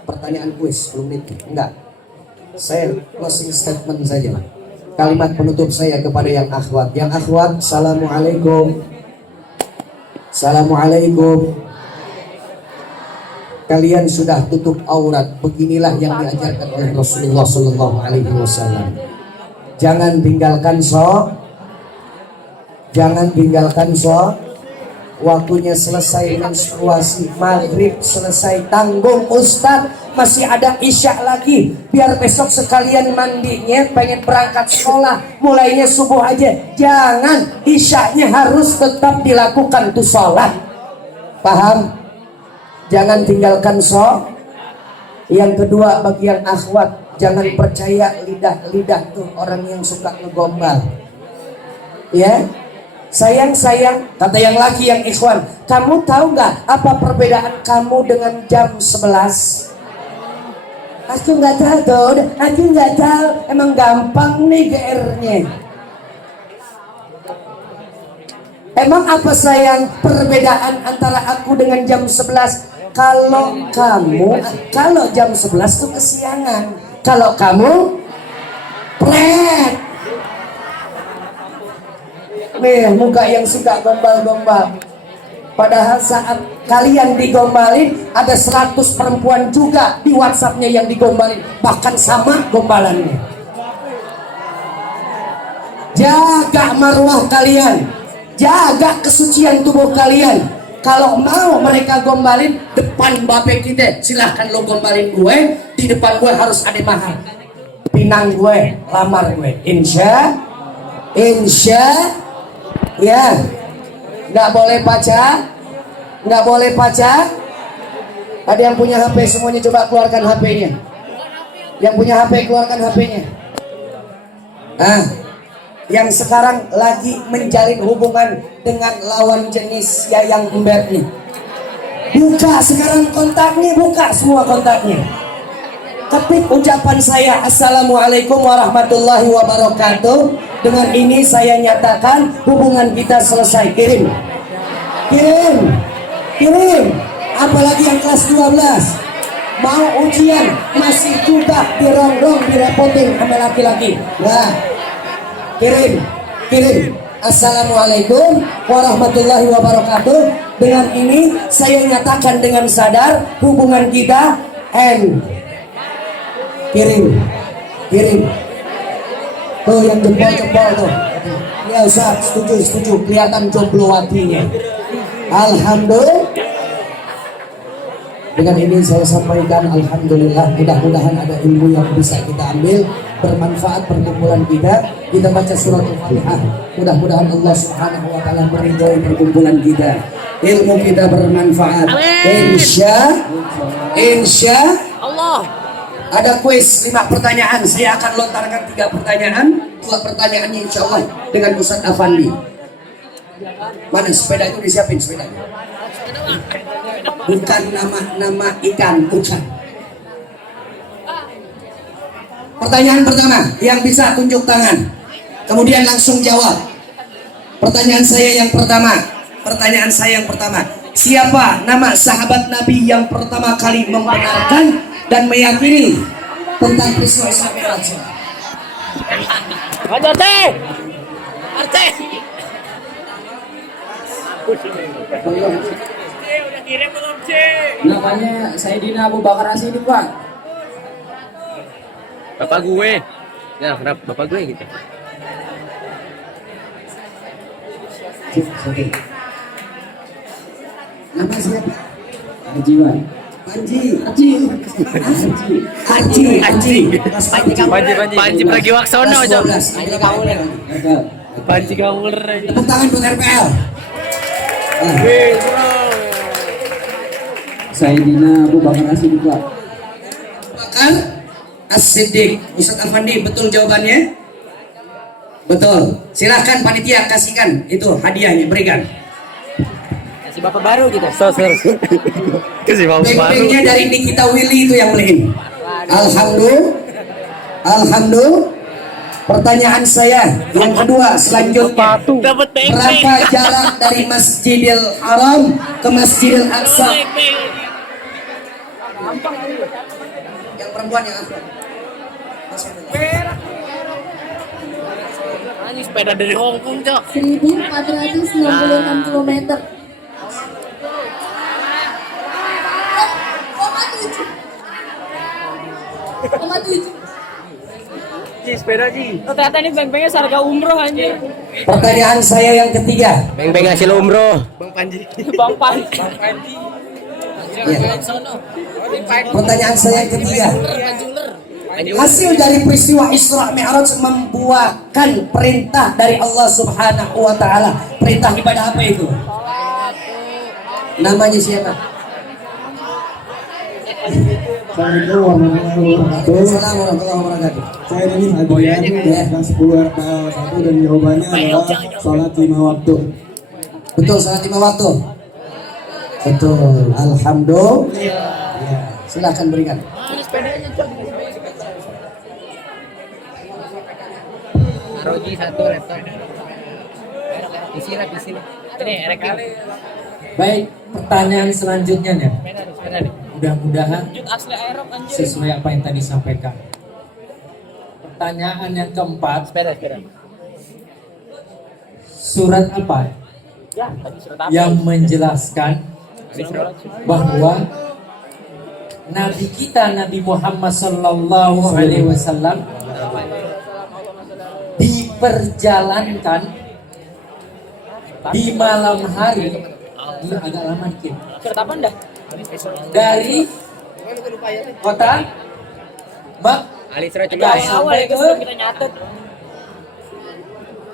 pertanyaan kuis 10 menit. Enggak, saya closing statement saja, kalimat penutup saya kepada yang akhwat. Yang akhwat, assalamualaikum. Assalamualaikum. Kalian sudah tutup aurat, beginilah yang diajarkan oleh Rasulullah Sallallahu Alaihi Wasallam. Jangan tinggalkan jangan tinggalkan waktunya selesai menstruasi, maghrib selesai, tanggung Ustaz, masih ada isya lagi, biar besok sekalian mandinya, pengen berangkat sekolah, mulainya subuh aja. Jangan, isyanya harus tetap dilakukan tuh sholat. Paham? Jangan tinggalkan Yang kedua, bagi yang akhwat, jangan percaya lidah-lidah tuh orang yang suka ngegombal. Ya, sayang, kata yang laki yang ikhwan, kamu tahu nggak apa perbedaan kamu dengan jam 11? Aku nggak tahu, aku nggak tahu. Emang gampang nih GR-nya. Emang apa sayang perbedaan antara aku dengan jam 11? Kalau jam 11 tuh kesiangan, kalau kamu pret. Nih muka yang suka gombal-gombal. Padahal saat kalian digombalin, ada 100 perempuan juga di WhatsAppnya yang digombalin, bahkan sama gombalannya. Jaga marwah kalian, jaga kesucian tubuh kalian. Kalau mau mereka gombalin depan bape kita, silahkan lo gombalin gue. Di depan gue harus ada mahar, pinang gue, lamar gue. Insya ya. Nggak boleh pacar. Ada yang punya HP semuanya, coba keluarkan HP-nya. Yang punya HP keluarkan HP-nya. Yang sekarang lagi menjalin hubungan dengan lawan jenis yang ember nih, buka sekarang kontaknya, buka semua kontaknya, ketik ucapan saya assalamualaikum warahmatullahi wabarakatuh. Dengan ini saya nyatakan hubungan kita selesai. Kirim. Apalagi yang kelas 12 mau ujian masih juga dirongrong, direpotin sama laki-laki. Nah, kirim. Assalamualaikum warahmatullahi wabarakatuh. Dengan ini saya nyatakan dengan sadar hubungan kita end. Kirim. Tuh yang jempol tuh. Ya Ustaz, setuju. Kelihatan jomblo hatinya. Alhamdulillah. Dengan ini saya sampaikan alhamdulillah, mudah-mudahan ada ilmu yang bisa kita ambil, bermanfaat perkumpulan kita. Kita baca surat Al-Fatihah, mudah-mudahan Allah Subhanahu wa taala meridhoi perkumpulan kita. Ilmu kita bermanfaat. Insya Allah. Ada kuis 5 pertanyaan. Saya akan lontarkan 3 pertanyaan. 2 pertanyaannya insya Allah dengan Ustaz Afandi. Mana sepeda itu disiapin sepedanya? Bukan nama ikan, bukan. Pertanyaan pertama, yang bisa tunjuk tangan, kemudian langsung jawab. Pertanyaan saya yang pertama, siapa nama sahabat Nabi yang pertama kali membenarkan dan meyakini tentang peristiwa Isra Mi'raj? Namanya Sayyidina Abu Bakar As-Siddiq, Pak. Bapak gue. Ya, kenapa bapak gue gitu? Nama siapa? Haji, Pak. Panji. Panji Pragiwaksono, Cok. Gagal. Panji Kauler. Tepuk tangan buat RPL. Sayyidina Abu Bakar As-Siddiq, Pak. Bakar As-Siddiq. Ustaz Afandi, betul jawabannya? Betul. Silakan panitia kasihkan itu hadiahnya, berikan. Si bapak baru gitu. Kasih bapak baru. Backpacknya dari Nikita Willy itu yang beliin. Alhamdulillah. Pertanyaan saya yang kedua selanjutnya. Dapat Berapa jarak dari Masjidil Haram ke Masjidil Aqsa? Yang perempuan yang aku. Ini sepeda dari Hongkong, Cok. 1466 km. Koma 7. Sepeda sih. Oh, ternyata ini beng-bengnya harga umroh anjir. Pertanyaan saya yang ketiga. Beng-beng hasil umroh. Bang Panji. Bang Pan. Ya. Pertanyaan saya yang ketiga. Hasil dari peristiwa Isra Mi'raj membuahkan perintah dari Allah Subhanahu wa taala. Perintah ibadah apa itu? Namanya siapa? Assalamualaikum warahmatullahi wabarakatuh. Assalamualaikum warahmatullahi wabarakatuh. Saya Denis Adrian kelas 10 RPL 1 dan jawabannya adalah sholat 5 waktu. Betul, salat 5 waktu. Betul. Alhamdulillah. Ya, silakan berikan. Roji satu laptop. Isi. Ini rekam. Baik, pertanyaan selanjutnya nih. Mudah-mudahan Asli aerok anjir. sesuai apa yang tadi disampaikan. Pertanyaan yang keempat, Sepeda. surat apa Ya, tadi surat apa? yang menjelaskan bahwa Nabi kita Nabi Muhammad Sallallahu Alaihi Wasallam diperjalankan di malam hari. Ini agak lama dikit. Surat apa dah? Dari kota Alisra Dari Nah, awal ya sampai sebelum ke kita nyatet.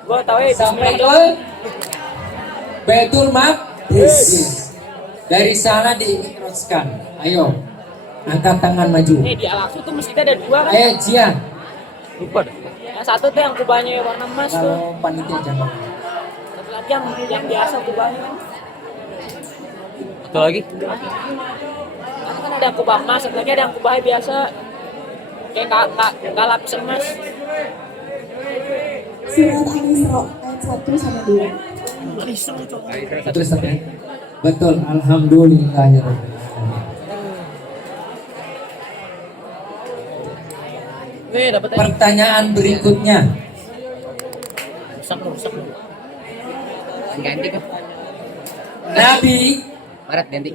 Gua tahu ya sampai bismillah. ke Baitul Maqdis. Dari sana diikroskan. Ayo, angkat tangan maju. Di Al-Aqsa tuh masjidnya ada 2 kan? Jian, Lupa. Yang satu tuh yang kubahnya warna emas tuh. kalau panitia jangan. Satu lagi yang biasa kubahnya. Satu lagi. Kan ada yang kubah emas, satu lagi ada yang kubahnya biasa. Kayak nggak lapis emas. Surat Al-Isra ayat 1 sama 2. Betul, Ustaz, ya? Betul, alhamdulillah ya Rabbil alamin. Dapat tadi. Pertanyaan berikutnya. Rusak lu. Ganti kok.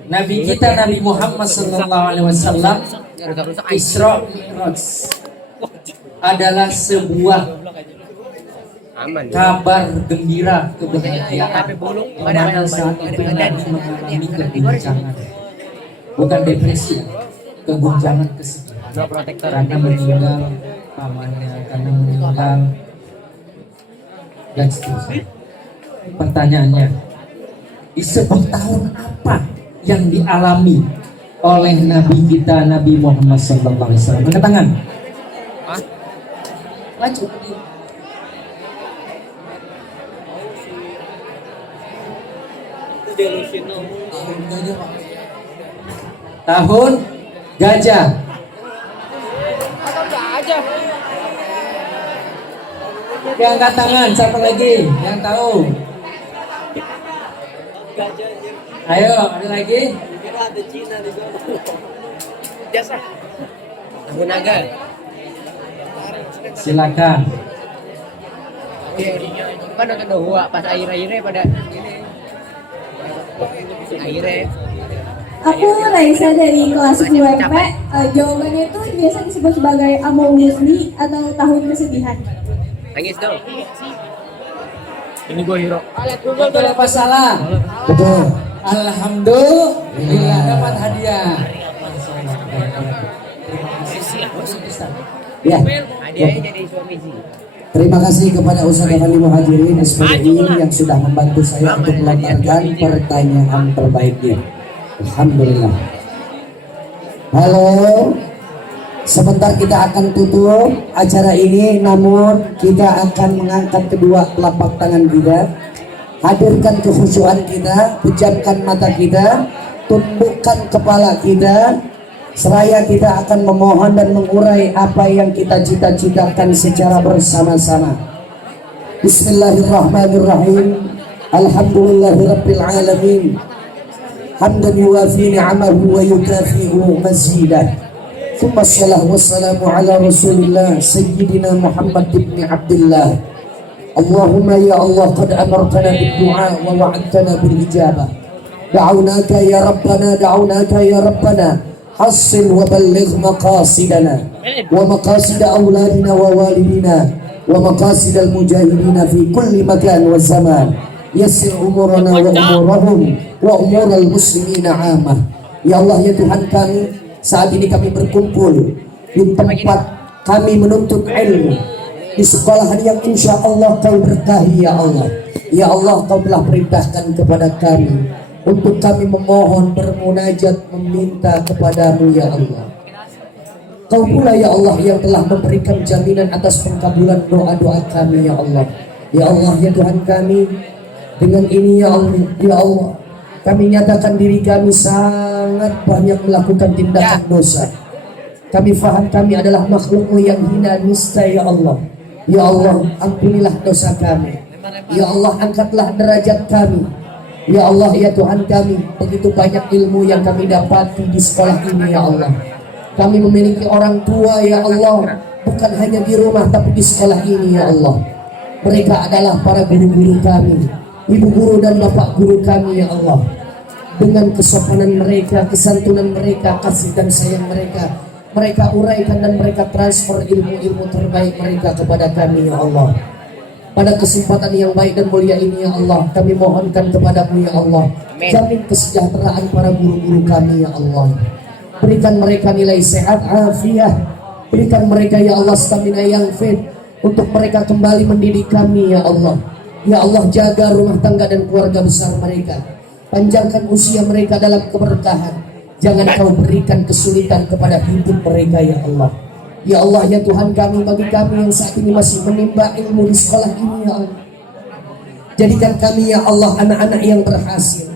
Nabi kita Nabi Muhammad Sallallahu Alaihi Wasallam Rusak. Isra Mi'raj adalah sebuah Aman. kabar gembira kebahagiaan mana saat itu Nabi mengalami keguncangan, bukan depresi, keguncangan kesedihan karena meninggal pamannya, karena meninggal dan seterusnya. Pertanyaannya, di sebuah tahun apa yang dialami oleh Nabi kita Nabi Muhammad Sallallahu Alaihi Wasallam? Angkat tangan. Maju. Tahun gajah. Yang angkat tangan, satu lagi yang tahu. Ayo, ada lagi? Biasa. Abu Naga. Silakan. Kan nonton Dohua pas air-airnya pada ini. Airnya. Aku Raisa dari kelas UMP. Jawabannya itu biasa disebut sebagai Amau Husni atau tahun kesedihan. Nangis dong. Ini gua hero. Betul apa salah? Betul. Alhamdulillah dapat hadiah. Ya. Hadiahnya jadi suami sih. Terima kasih kepada Ustaz Afandi Muhajirin SPDI yang sudah membantu saya untuk melontarkan pertanyaan terbaiknya. Alhamdulillah. Halo. Sebentar kita akan tutup acara ini, namun kita akan mengangkat kedua telapak tangan kita, hadirkan kekhusyuan kita, pejamkan mata kita, tundukkan kepala kita, seraya kita akan memohon dan mengurai apa yang kita cita-citakan secara bersama-sama. Bismillahirrahmanirrahim. Alhamdulillahirabbil alamin. Hamdan yuwafi ni'amahu wa yukafi'u mazidah. ثم الصلاة والسلام على رسول الله سيدنا محمد بن عبد الله. اللهم يا الله قد أمرتنا بالدعاء ووعدتنا بالإجابة. دعوناك يا ربنا حصل وبلغ مقاصدنا ومقاصد أولادنا ووالدينا ومقاصد المجاهدين في كل مكان وزمان. يسر أمورنا وأمورهم وأمور المسلمين عامة. Ya Allah, ya Tuhan kami, saat ini kami berkumpul di tempat kami menuntut ilmu di sekolahan yang insya Allah Kau berkahi ya Allah. Ya Allah, Kau telah perintahkan kepada kami untuk kami memohon, bermunajat, meminta kepadamu ya Allah. Kau pula ya Allah yang telah memberikan jaminan atas pengkabulan doa-doa kami ya Allah. Ya Allah, ya Tuhan kami, dengan ini ya Allah, kami nyatakan diri kami sangat banyak melakukan tindakan dosa. Kami faham kami adalah makhlukmu yang hina nista ya Allah. Ya Allah, ampunilah dosa kami. Ya Allah, angkatlah derajat kami. Ya Allah, ya Tuhan kami, begitu banyak ilmu yang kami dapati di sekolah ini ya Allah. Kami memiliki orang tua ya Allah, bukan hanya di rumah tapi di sekolah ini ya Allah. Mereka adalah para guru-guru kami, ibu guru dan bapak guru kami ya Allah. Dengan kesopanan mereka, kesantunan mereka, kasih dan sayang mereka, mereka uraikan dan mereka transfer ilmu-ilmu terbaik mereka kepada kami ya Allah. Pada kesempatan yang baik dan mulia ini ya Allah, kami mohonkan kepadamu ya Allah, jamin kesejahteraan para guru-guru kami ya Allah. Berikan mereka nilai sehat, afiah. Berikan mereka ya Allah stamina yang fit untuk mereka kembali mendidik kami ya Allah. Ya Allah, jaga rumah tangga dan keluarga besar mereka. Panjangkan usia mereka dalam keberkahan. Jangan Kau berikan kesulitan kepada hidup mereka ya Allah. Ya Allah, ya Tuhan kami, bagi kami yang saat ini masih menimba ilmu di sekolah ini ya Allah, jadikan kami ya Allah anak-anak yang berhasil.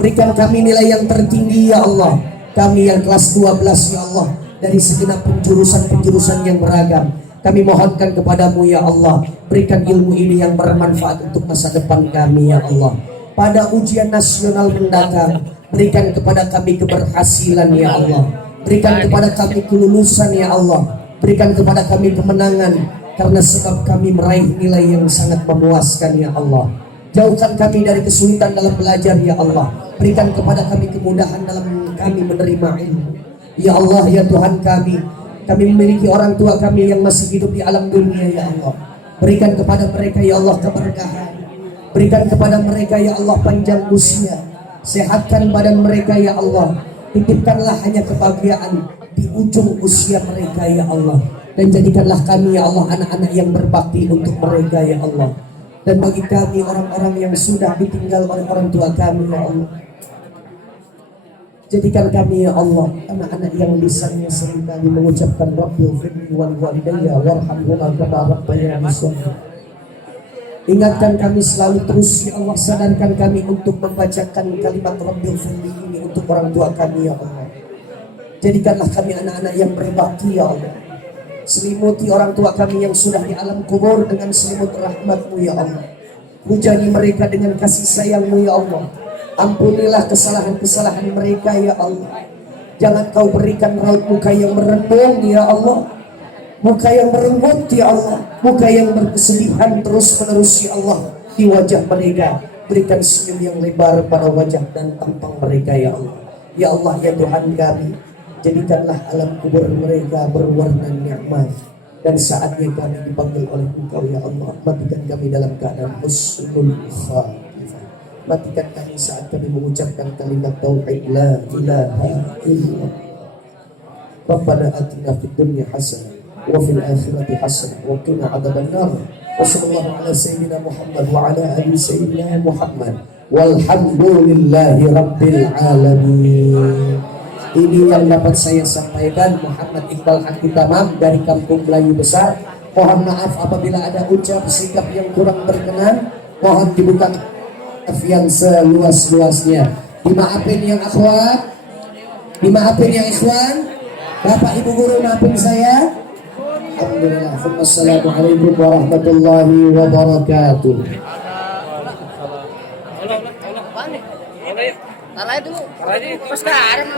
Berikan kami nilai yang tertinggi ya Allah. Kami yang kelas 12 ya Allah, dari segenap penjurusan-penjurusan yang beragam, kami mohonkan kepadamu ya Allah, berikan ilmu ini yang bermanfaat untuk masa depan kami ya Allah. Pada ujian nasional mendatang, berikan kepada kami keberhasilan ya Allah. Berikan kepada kami kelulusan ya Allah. Berikan kepada kami kemenangan, karena sebab kami meraih nilai yang sangat memuaskan ya Allah. Jauhkan kami dari kesulitan dalam belajar ya Allah. Berikan kepada kami kemudahan dalam kami menerima ilmu. Ya Allah, ya Tuhan kami memiliki orang tua kami yang masih hidup di alam dunia ya Allah. Berikan kepada mereka ya Allah keberkahan. Berikan kepada mereka ya Allah panjang usia. Sehatkan badan mereka ya Allah. Titipkanlah hanya kebahagiaan di ujung usia mereka ya Allah. Dan jadikanlah kami ya Allah anak-anak yang berbakti untuk mereka ya Allah. Dan bagi kami orang-orang yang sudah ditinggal oleh orang tua kami ya Allah, jadikan kami ya Allah anak-anak yang lisannya seringkali mengucapkan Rabbil firli wal walidayya warhamhuma kama rabbayani shaghira. Ingatkan kami selalu terus ya Allah, sadarkan kami untuk membacakan kalimat Rabbil firli ini untuk orang tua kami ya Allah. Jadikanlah kami anak-anak yang berbakti ya Allah. Selimuti orang tua kami yang sudah di alam kubur dengan selimut rahmat-Mu ya Allah. Hujani mereka dengan kasih sayang-Mu ya Allah. Ampunilah kesalahan-kesalahan mereka ya Allah. Jangan kau berikan raut muka yang merenung ya Allah, muka yang merenggut ya Allah, muka yang berkesedihan terus menerus ya Allah di wajah mereka. Berikan senyum yang lebar pada wajah dan tampang mereka ya Allah. Ya Allah ya Tuhan kami, jadikanlah alam kubur mereka berwarna nikmat. Dan saatnya kami dipanggil oleh Engkau ya Allah, matikan kami dalam keadaan husnul khatimah. Matikan kami saat kami mengucapkan kalimat tauhid la ilaha illallah. Rabbana atina fid dunya hasanah wa fil akhirati hasanah wa qina adzabannar. Wa sallallahu ala sayyidina Muhammad wa ala ali sayyidina Muhammad. Walhamdulillahi rabbil alamin. Ini yang dapat saya sampaikan. Muhammad Iqbal Hakitamam dari Kampung Melayu Besar. Mohon maaf apabila ada ucap sikap yang kurang berkenan. Mohon dibuka yang seluas-luasnya. Dimaafin yang akhwat, dimaafin yang ikhwan. Bapak Ibu guru maafin saya. Alhamdulillah. Assalamualaikum warahmatullahi wabarakatuh. Taruh dulu. Pas sekarang.